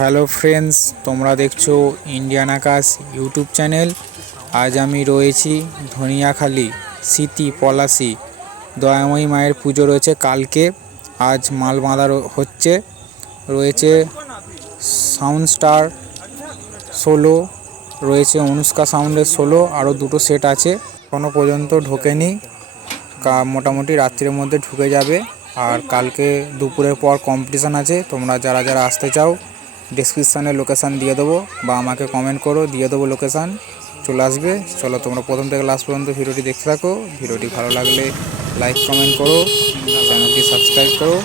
Hello friends, তোমরা দেখছো Indian আকাশ YouTube channel. আজ আমি রয়েছি ধনিয়াখালি স্মৃতি পলাশি দয়াময়ী মায়ের পুজো রয়েছে কালকে। আজ মাল বাঁধা হচ্ছে। রয়েছে সাউন্ড স্টার 16, রয়েছে অনুষ্কা সাউন্ডের 16, আরও দুটো সেট আছে। এখনও পর্যন্ত ঢোকেনি, মোটামুটি রাত্রির মধ্যে ঢুকে যাবে। আর কালকে দুপুরের পর কম্পিটিশান আছে। তোমরা যারা যারা আসতে চাও ডেসক্রিপশানে লোকেশান দিয়ে দেবো, বা আমাকে কমেন্ট করো, দিয়ে দেবো লোকেশান, চলে আসবে। চলো তোমরা প্রথম থেকে লাস্ট পর্যন্ত ভিডিওটি দেখতে থাকো। ভিডিওটি ভালো লাগলে লাইক কমেন্ট করো, চ্যানেলটি সাবস্ক্রাইব করো।